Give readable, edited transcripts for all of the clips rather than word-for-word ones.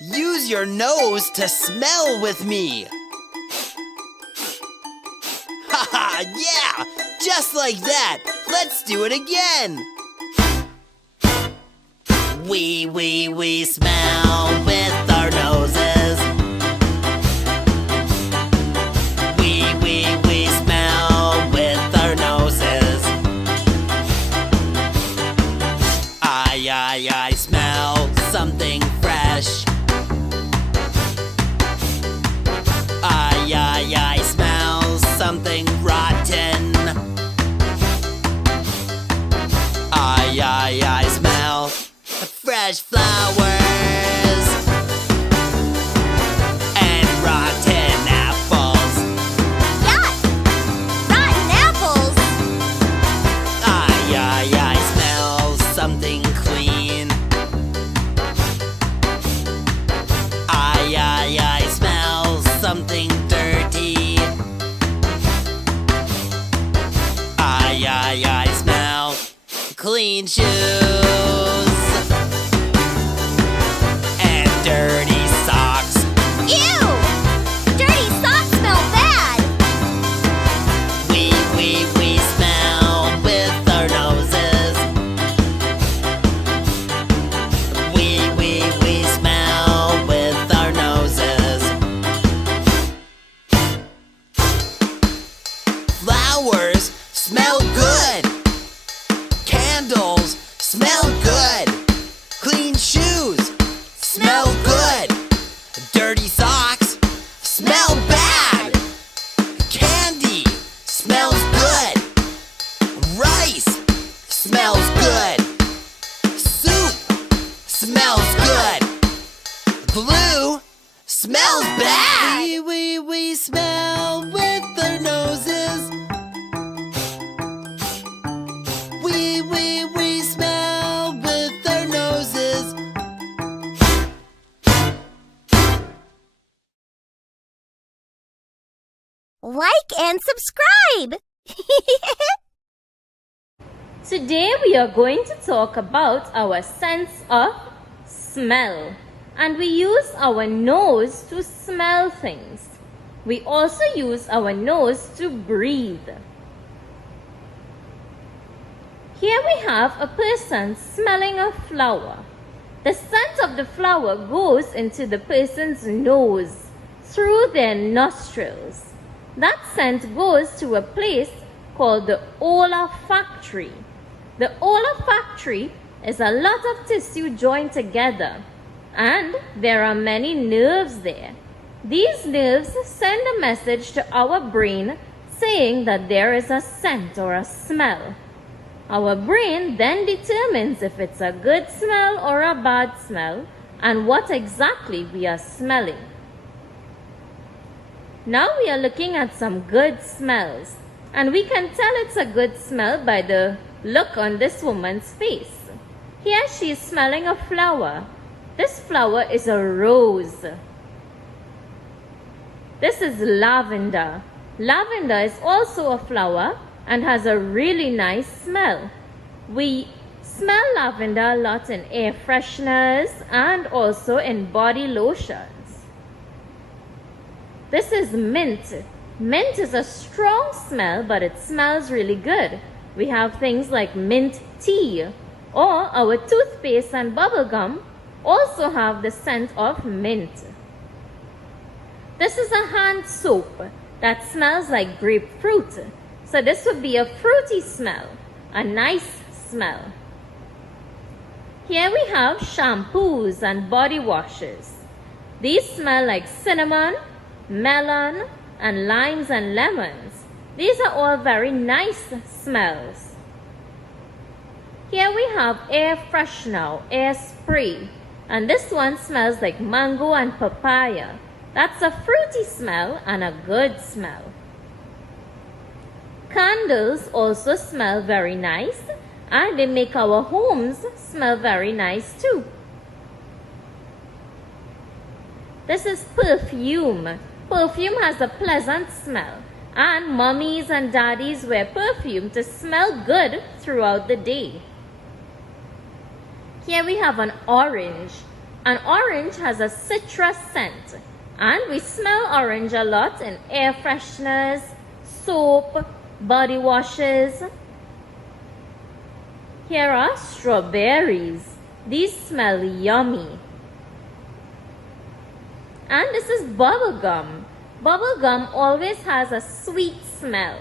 Use your nose to smell with me. Haha, yeah! Just like that. Let's do it again. We smell with our noses. We smell with our noses. I smell something fresh. I smell something rotten. I smell fresh flowers and rotten apples. Yuck! Rotten apples! I smell something clean. I smell something dirty. I smell clean shoes and dirty socks. Ew! Dirty socks smell bad! We smell with our noses. We smell with our noses. Flowers smell good. Candles smell good. Clean shoes smell good. Dirty socks smell bad. Candy smells good. Rice smells good. Soup smells good. Glue smells bad. We smell with our noses. We smell with our noses. Like and subscribe! Today we are going to talk about our sense of smell, and we use our nose to smell things. We also use our nose to breathe. Here we have a person smelling a flower. The scent of the flower goes into the person's nose through their nostrils. That scent goes to a place called the olfactory. The olfactory is a lot of tissue joined together, and there are many nerves there. These nerves send a message to our brain saying that there is a scent or a smell. Our brain then determines if it's a good smell or a bad smell and what exactly we are smelling. Now we are looking at some good smells, and we can tell it's a good smell by the look on this woman's face. Here she is smelling a flower. This flower is a rose. This is lavender. Lavender is also a flower and has a really nice smell. We smell lavender a lot in air fresheners and also in body lotions. This is mint. Mint is a strong smell, but it smells really good. We have things like mint tea, or our toothpaste and bubble gum also have the scent of mint. This is a hand soap that smells like grapefruit. So this would be a fruity smell, a nice smell. Here we have shampoos and body washes. These smell like cinnamon, melon, and limes and lemons. These are all very nice smells. Here we have air freshener, air spray, and this one smells like mango and papaya. That's a fruity smell and a good smell. Candles also smell very nice, and they make our homes smell very nice too. This is perfume. Perfume has a pleasant smell, and mummies and daddies wear perfume to smell good throughout the day. Here we have an orange. An orange has a citrus scent, and we smell orange a lot in air fresheners, soap, body washes. Here are strawberries. These smell yummy. And this is bubble gum. Bubble gum always has a sweet smell.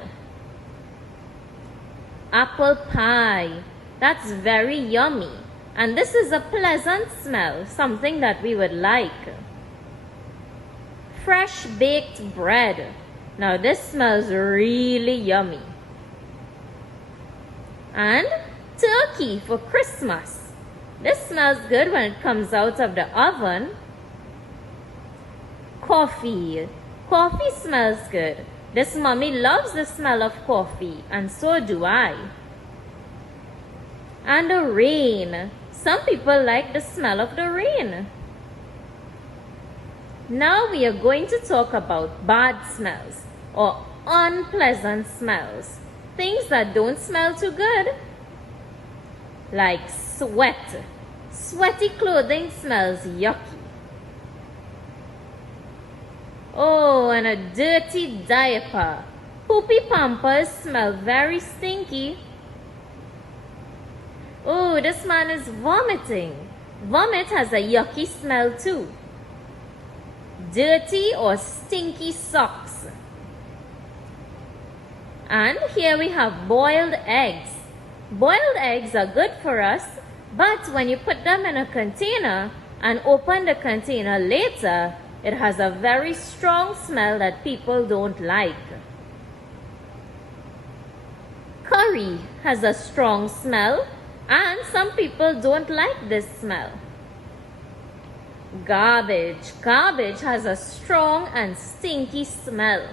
Apple pie. That's very yummy. And this is a pleasant smell, something that we would like. Fresh baked bread. Now this smells really yummy. And turkey for Christmas. This smells good when it comes out of the oven. Coffee. Coffee smells good. This mommy loves the smell of coffee, and so do I. And the rain. Some people like the smell of the rain. Now we are going to talk about bad smells or unpleasant smells. Things that don't smell too good. Like sweat. Sweaty clothing smells yucky. Oh, and a dirty diaper. Poopy pampers smell very stinky. Oh, this man is vomiting. Vomit has a yucky smell too. Dirty or stinky socks. And here we have boiled eggs. Boiled eggs are good for us, but when you put them in a container and open the container later, it has a very strong smell that people don't like. Curry has a strong smell, and some people don't like this smell. Garbage. Garbage has a strong and stinky smell.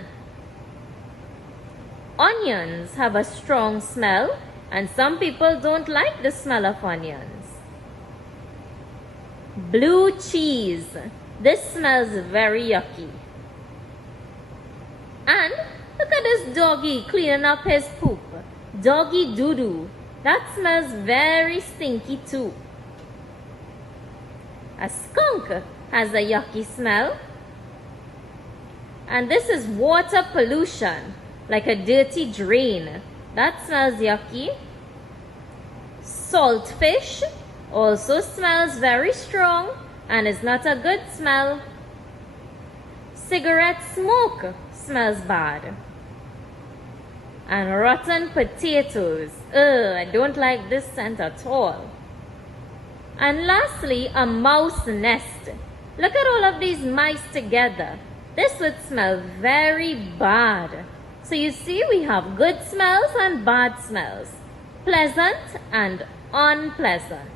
Onions have a strong smell, and some people don't like the smell of onions. Blue cheese. This smells very yucky. And look at this doggy cleaning up his poop. Doggy doo-doo. That smells very stinky too. A skunk has a yucky smell. And this is water pollution, like a dirty drain. That smells yucky. Saltfish also smells very strong and is not a good smell. Cigarette smoke smells bad. And rotten potatoes. Ugh, I don't like this scent at all. And lastly, a mouse nest. Look at all of these mice together. This would smell very bad. So you see, we have good smells and bad smells. Pleasant and unpleasant.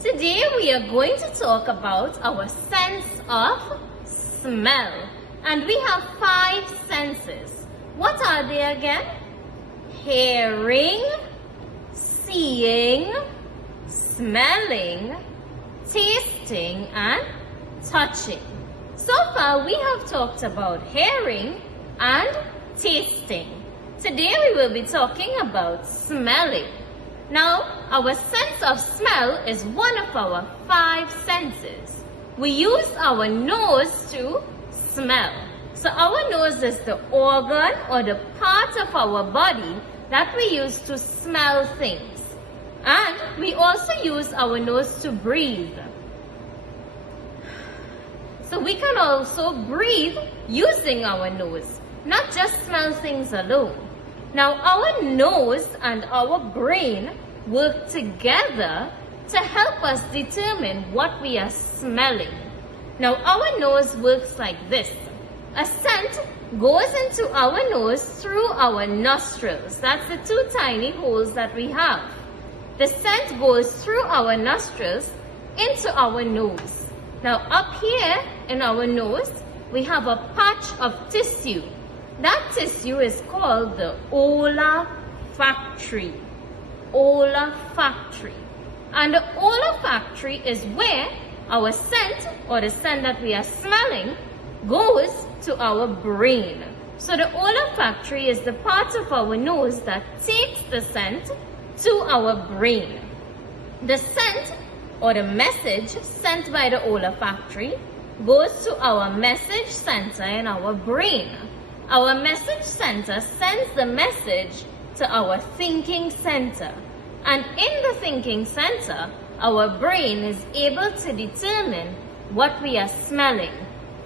Today we are going to talk about our sense of smell. And we have 5 senses. What are they again? Hearing, seeing, smelling, tasting, and touching. So far we have talked about hearing and tasting. Today we will be talking about smelling. Now, our sense of smell is one of our 5 senses. We use our nose to smell. So our nose is the organ or the part of our body that we use to smell things. And we also use our nose to breathe. So we can also breathe using our nose, not just smell things alone. Now our nose and our brain work together to help us determine what we are smelling. Now our nose works like this. A scent goes into our nose through our nostrils. That's the 2 tiny holes that we have. The scent goes through our nostrils into our nose. Now up here in our nose, we have a patch of tissue. That tissue is called the olfactory. Olfactory. And the olfactory is where our scent, or the scent that we are smelling, goes to our brain. So the olfactory is the part of our nose that takes the scent to our brain. The scent or the message sent by the olfactory goes to our message center in our brain. Our message center sends the message to our thinking center. And in the thinking center, our brain is able to determine what we are smelling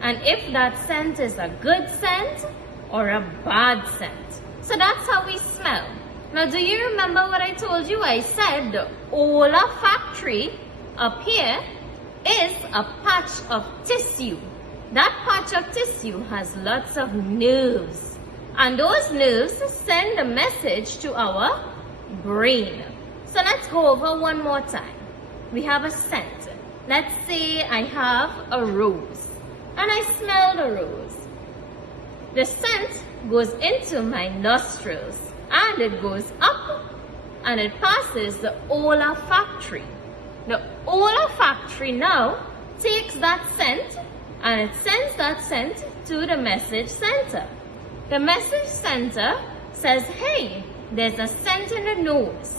and if that scent is a good scent or a bad scent. So that's how we smell. Now, do you remember what I told you? I said the olfactory up here is a patch of tissue. That patch of tissue has lots of nerves. And those nerves send a message to our brain. So let's go over one more time. We have a scent. Let's say I have a rose and I smell the rose. The scent goes into my nostrils and it goes up and it passes the olfactory. The olfactory now takes that scent and it sends that scent to the message center. The message center says, hey, there's a scent in the nose.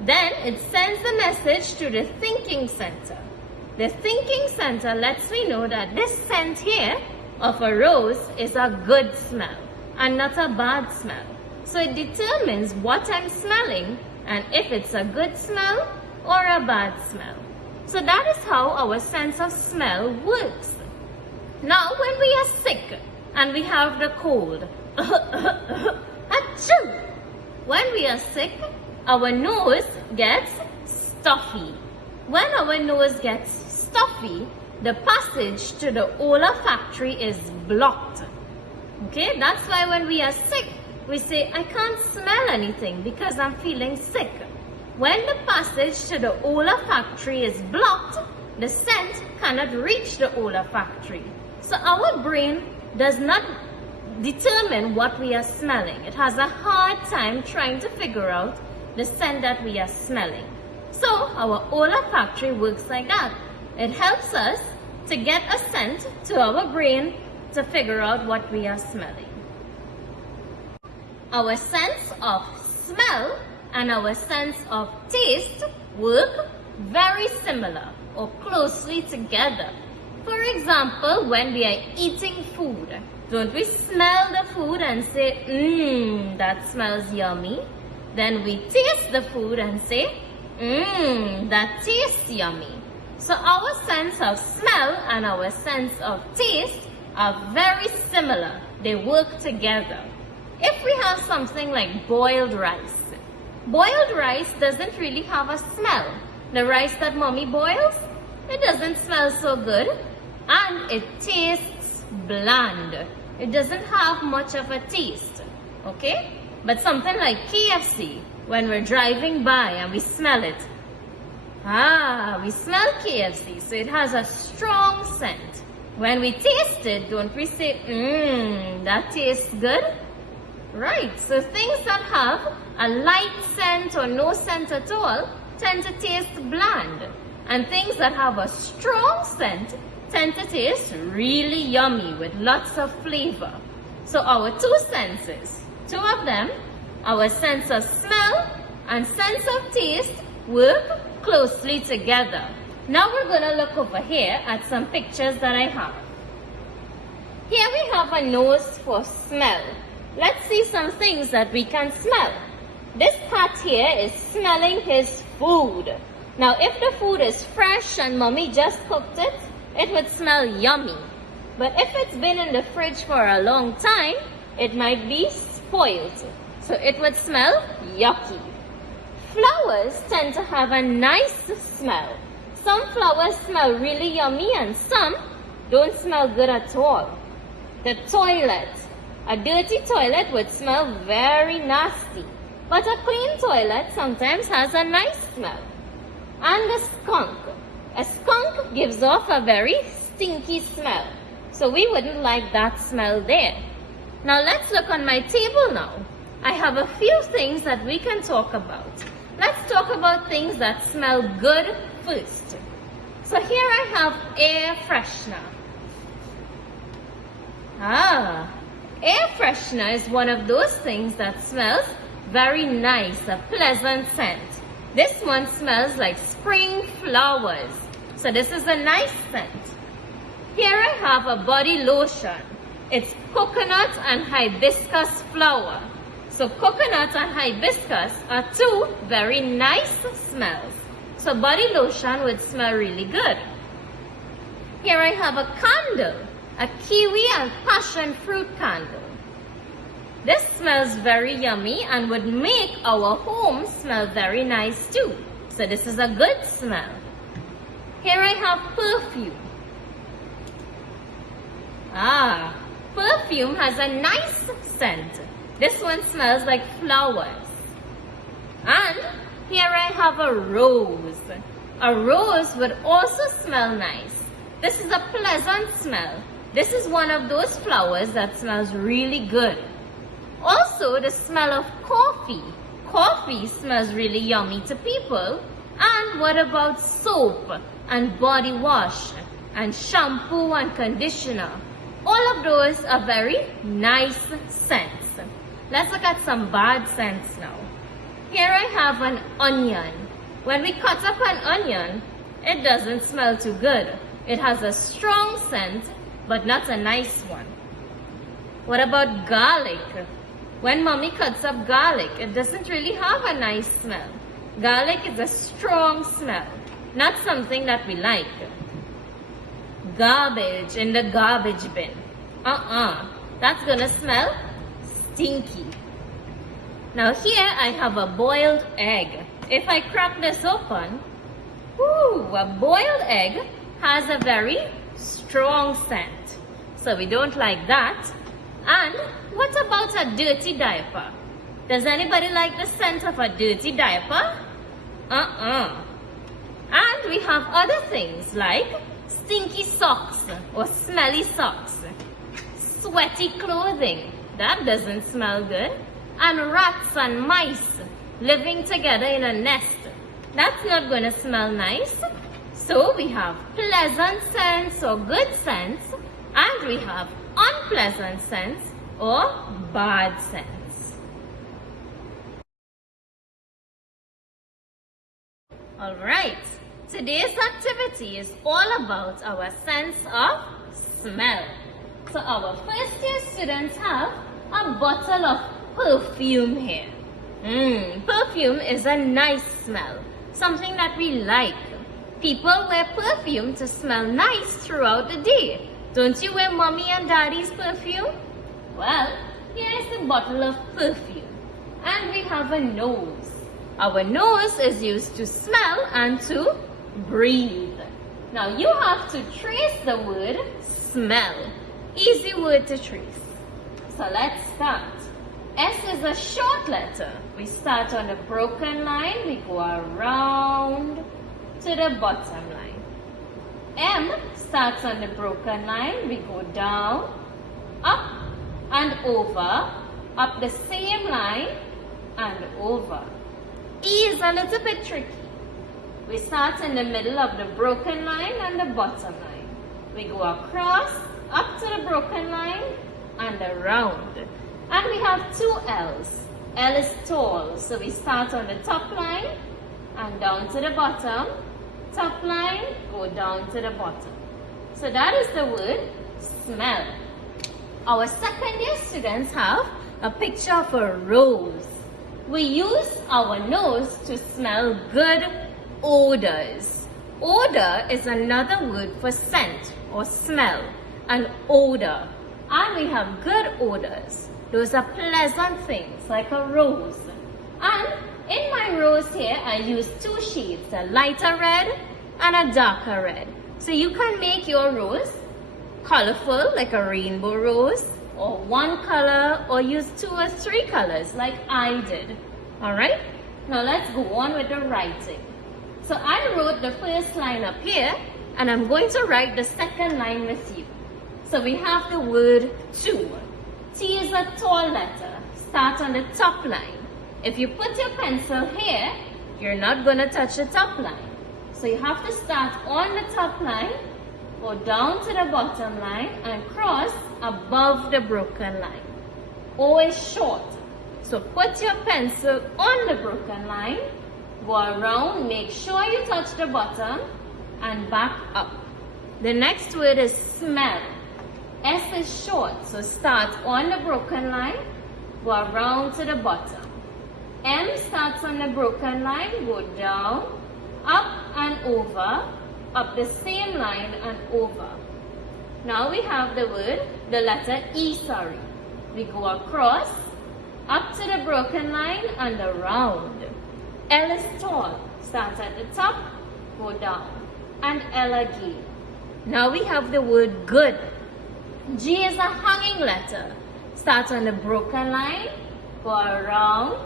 Then it sends the message to the thinking center. The thinking center lets me know that this scent here of a rose is a good smell and not a bad smell. So it determines what I'm smelling and if it's a good smell or a bad smell. So that is how our sense of smell works. Now when we are sick and we have the cold, achoo! When we are sick, our nose gets stuffy. When our nose gets stuffy, the passage to the olfactory is blocked. Okay, that's why when we are sick, we say, I can't smell anything because I'm feeling sick. When the passage to the olfactory is blocked, the scent cannot reach the olfactory. So our brain does not determine what we are smelling. It has a hard time trying to figure out the scent that we are smelling. So our olfactory works like that. It helps us to get a scent to our brain to figure out what we are smelling. Our sense of smell and our sense of taste work very similar or closely together. For example, when we are eating food, don't we smell the food and say, that smells yummy? Then we taste the food and say, that tastes yummy. So our sense of smell and our sense of taste are very similar. They work together. If we have something like boiled rice doesn't really have a smell. The rice that mommy boils, it doesn't smell so good and it tastes bland. It doesn't have much of a taste, okay? But something like KFC, when we're driving by and we smell it, we smell KFC, so it has a strong scent. When we taste it, don't we say, that tastes good? Right, so things that have a light scent or no scent at all tend to taste bland. And things that have a strong scent tend to taste really yummy with lots of flavor. So our two senses, two of them, our sense of smell and sense of taste work closely together. Now we're going to look over here at some pictures that I have. Here we have a nose for smell. Let's see some things that we can smell. This part here is smelling his food. Now if the food is fresh and mommy just cooked it, it would smell yummy. But if it's been in the fridge for a long time, it might be spoiled. So it would smell yucky. Flowers tend to have a nice smell. Some flowers smell really yummy and some don't smell good at all. The toilet. A dirty toilet would smell very nasty. But a clean toilet sometimes has a nice smell. And a skunk. A skunk gives off a very stinky smell. So we wouldn't like that smell there. Now let's look on my table now. I have a few things that we can talk about. Let's talk about things that smell good first. So here I have air freshener. Air freshener is one of those things that smells very nice, a pleasant scent. This one smells like spring flowers. So this is a nice scent. Here I have a body lotion. It's coconut and hibiscus flower. So coconut and hibiscus are two very nice smells. So body lotion would smell really good. Here I have a candle, a kiwi and passion fruit candle. This smells very yummy and would make our home smell very nice too. So this is a good smell. Here I have perfume. Perfume has a nice scent. This one smells like flowers. And here I have a rose. A rose would also smell nice. This is a pleasant smell. This is one of those flowers that smells really good. Also, the smell of coffee. Coffee smells really yummy to people. And what about soap and body wash and shampoo and conditioner? All of those are very nice scents. Let's look at some bad scents now. Here I have an onion. When we cut up an onion, it doesn't smell too good. It has a strong scent, but not a nice one. What about garlic? When mommy cuts up garlic, it doesn't really have a nice smell. Garlic is a strong smell, not something that we like. Garbage in the garbage bin. That's gonna smell stinky. Now here I have a boiled egg. If I crack this open, a boiled egg has a very strong scent. So we don't like that. And what about a dirty diaper? Does anybody like the scent of a dirty diaper? And we have other things like stinky socks or smelly socks, sweaty clothing, that doesn't smell good, and rats and mice living together in a nest. That's not going to smell nice. So we have pleasant scents or good scents, and we have unpleasant scents or bad scents. Alright, today's activity is all about our sense of smell. So our first year students have a bottle of perfume here. Perfume is a nice smell, something that we like. People wear perfume to smell nice throughout the day. Don't you wear mommy and daddy's perfume? Well, here is a bottle of perfume. And we have a nose. Our nose is used to smell and to breathe. Now you have to trace the word smell. Easy word to trace. So let's start. S is a short letter. We start on the broken line. We go around to the bottom line. M starts on the broken line. We go down, up and over, up the same line and over. E is a little bit tricky. We start in the middle of the broken line and the bottom line. We go across, up to the broken line and around. And we have two L's. L is tall, so we start on the top line and down to the bottom. Top line, go down to the bottom. So that is the word smell. Our second year students have a picture of a rose. We use our nose to smell good odors. Odor is another word for scent or smell, an odor. And we have good odors. Those are pleasant things like a rose. And in my rose here, I use two shades, a lighter red and a darker red. So you can make your rose colorful like a rainbow rose, or one color, or use 2 or 3 colors like I did. Alright? Now let's go on with the writing. So I wrote the first line up here, and I'm going to write the second line with you. So we have the word to. T is a tall letter. Start on the top line. If you put your pencil here, you're not going to touch the top line. So you have to start on the top line, go down to the bottom line, and cross above the broken line. O is short. So put your pencil on the broken line go around, make sure you touch the bottom and back up. The next word is smell. S is short, so start on the broken line, go around to the bottom. M starts on the broken line, go down, up and over, up the same line and over. Now we have the letter E, sorry. We go across, up to the broken line and around. L is tall, starts at the top, go down, and L again. Now we have the word good. G is a hanging letter. Starts on the broken line, go around,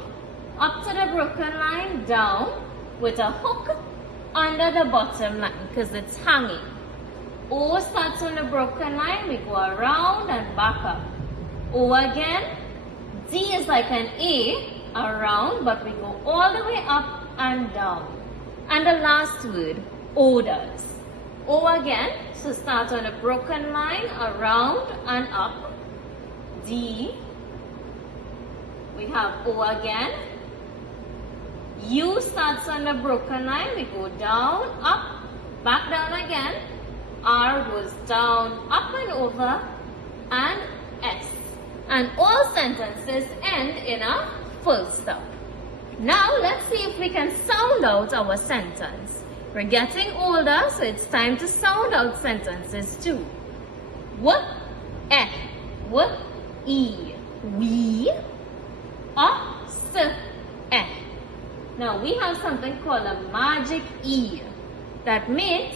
up to the broken line, down, with a hook under the bottom line because it's hanging. O starts on the broken line, we go around and back up. O again. D is like an A, around, but we go all the way up and down. And the last word, odors. O again, so start on a broken line, around and up. D. We have O again. U starts on the broken line, we go down, up, back down again. R goes down, up and over, and S. And all sentences end in a full stop. Now let's see if we can sound out our sentence. We're getting older, so it's time to sound out sentences too. W, E, W, E, we, A, S, E. Now we have something called a magic E. That means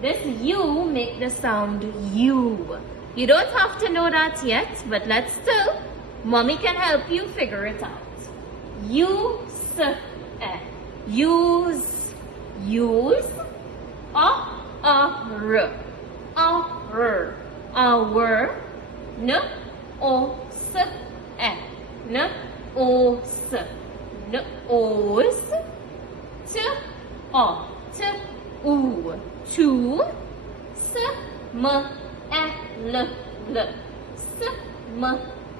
this U make the sound U. You don't have to know that yet, but let's still. Mommy can help you figure it out. Use, use, our, n, o, s, n, o, s, n, os, t, o, t, u, to, s, m, l, l, s, m,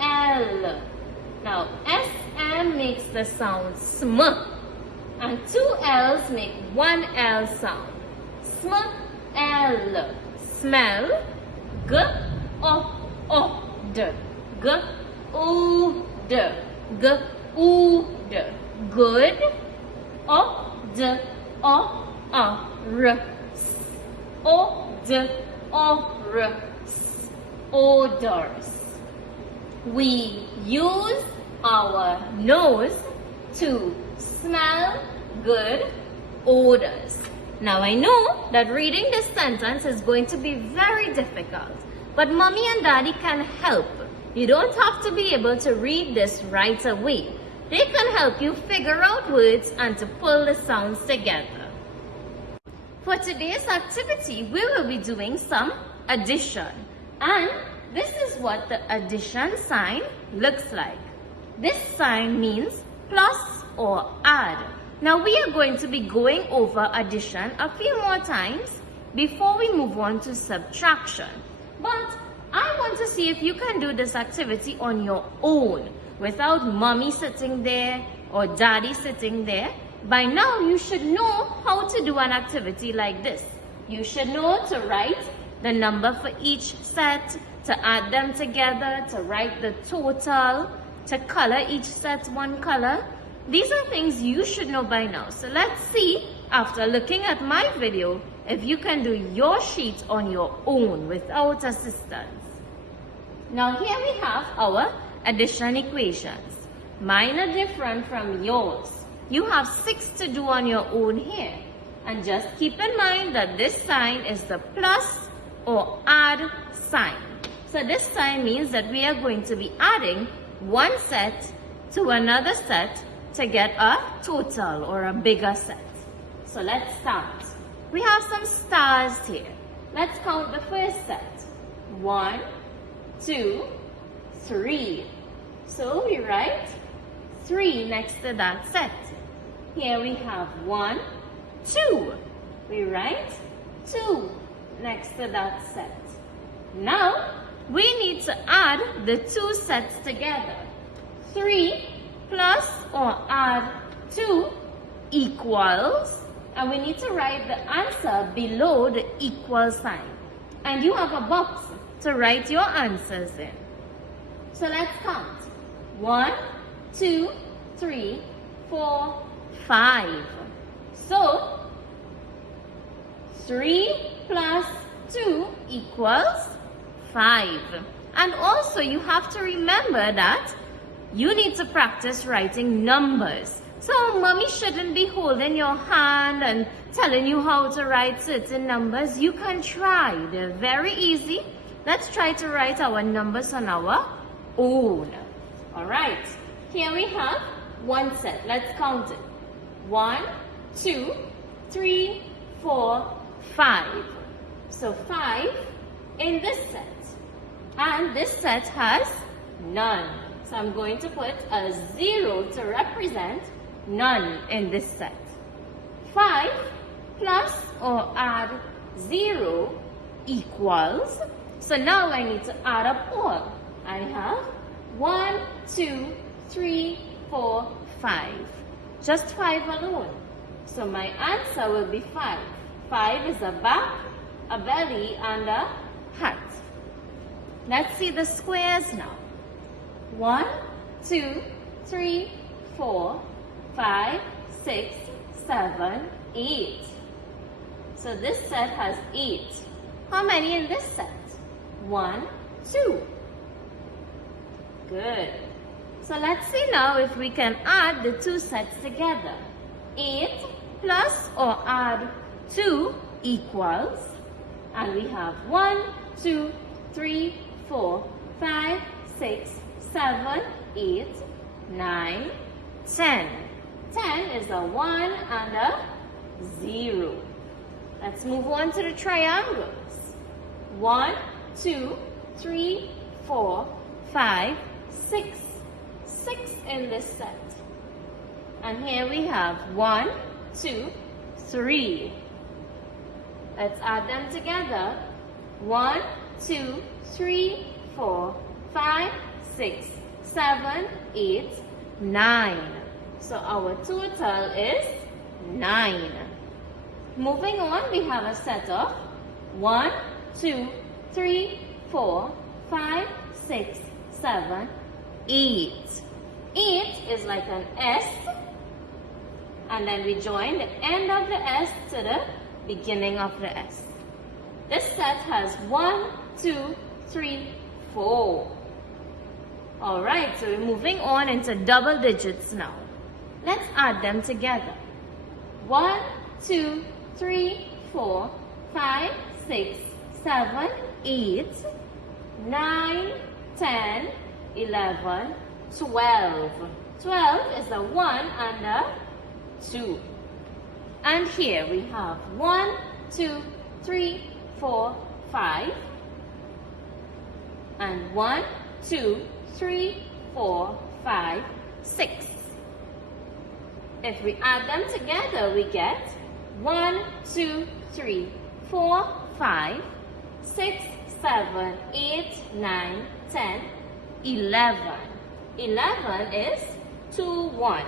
l. Now, SM makes the sound sm, and two L's make one L sound. Sm, L, smell, g, o, d, g, o, d, g, o, d, good, o, d, o, r, s, o, d, o, r, s, odors. We use our nose to smell good odors. Now I know that reading this sentence is going to be very difficult, but mommy and daddy can help. You don't have to be able to read this right away. They can help you figure out words and to pull the sounds together. For today's activity, we will be doing some addition, and this is what the addition sign looks like. This sign means plus or add. Now we are going to be going over addition a few more times before we move on to subtraction. But I want to see if you can do this activity on your own without mommy sitting there or daddy sitting there. By now you should know how to do an activity like this. You should know to write the number for each set, to add them together, to write the total, to color each set one color. These are things you should know by now. So let's see, after looking at my video, if you can do your sheet on your own without assistance. Now here we have our addition equations. Mine are different from yours. You have 6 to do on your own here. And just keep in mind that this sign is the plus or add sign. So this sign means that we are going to be adding one set to another set to get a total or a bigger set. So let's start. We have some stars here. Let's count the first set. 1, 2, 3. So we write 3 next to that set. Here we have 1, 2. We write 2 next to that set. Now we need to add the 2 sets together. 3 plus or add 2 equals, and we need to write the answer below the equal sign. And you have a box to write your answers in. So let's count. 1, 2, 3, 4, 5. So 3 plus 2 equals 5. And also you have to remember that you need to practice writing numbers. So mommy shouldn't be holding your hand and telling you how to write certain numbers. You can try. They're very easy. Let's try to write our numbers on our own. Alright, here we have one set. Let's count it. 1, 2, 3, 4, 5. So 5 in this set. And this set has none. So I'm going to put a 0 to represent none in this set. 5 plus or add 0 equals. So now I need to add up all. I have 1, 2, 3, 4, 5. Just 5 alone. So my answer will be 5. 5 is a back, a belly, and a hat. Let's see the squares now. 1, 2, 3, 4, 5, 6, 7, 8. So this set has 8. How many in this set? 1, 2. Good. So let's see now if we can add the two sets together. 8 plus or add 2 equals, and we have 1, 2, 3, 4, 5, 6, 7, 8, 9, 10. 10 is a 1 and a 0. Let's move on to the triangles. 1, 2, 3, 4, 5, 6. 6 in this set. And here we have 1, 2, 3. Let's add them together. 1, 2, 3, 4, 5, 6, 7, 8, 9. So our total is 9. Moving on, we have a set of 1, 2, 3, 4, 5, 6, 7, 8. 8 is like an S, and then we join the end of the S to the beginning of the S. This set has 1, 2, 3, 4. Alright, so we're moving on into double digits now. Let's add them together. 1, 2, 3, 4, 5, 6, 7, 8, 9, 10, 11, 12. 12 is a 1 and a 2. And here we have 1, 2, 3, 4, 5. And 1, 2, 3, 4, 5, 6. If we add them together, we get 1, 2, 3, 4, 5, 6, 7, 8, 9, 10, 11. 11 is 2 ones.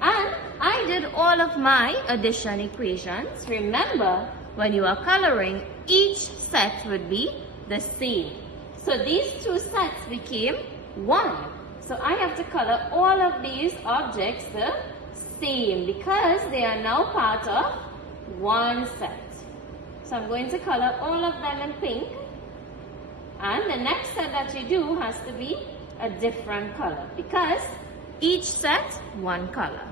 And I did all of my addition equations. Remember, when you are coloring, each set would be the same. So these two sets became 1. So I have to color all of these objects the same because they are now part of one set. So I'm going to color all of them in pink. And the next set that you do has to be a different color because each set one color.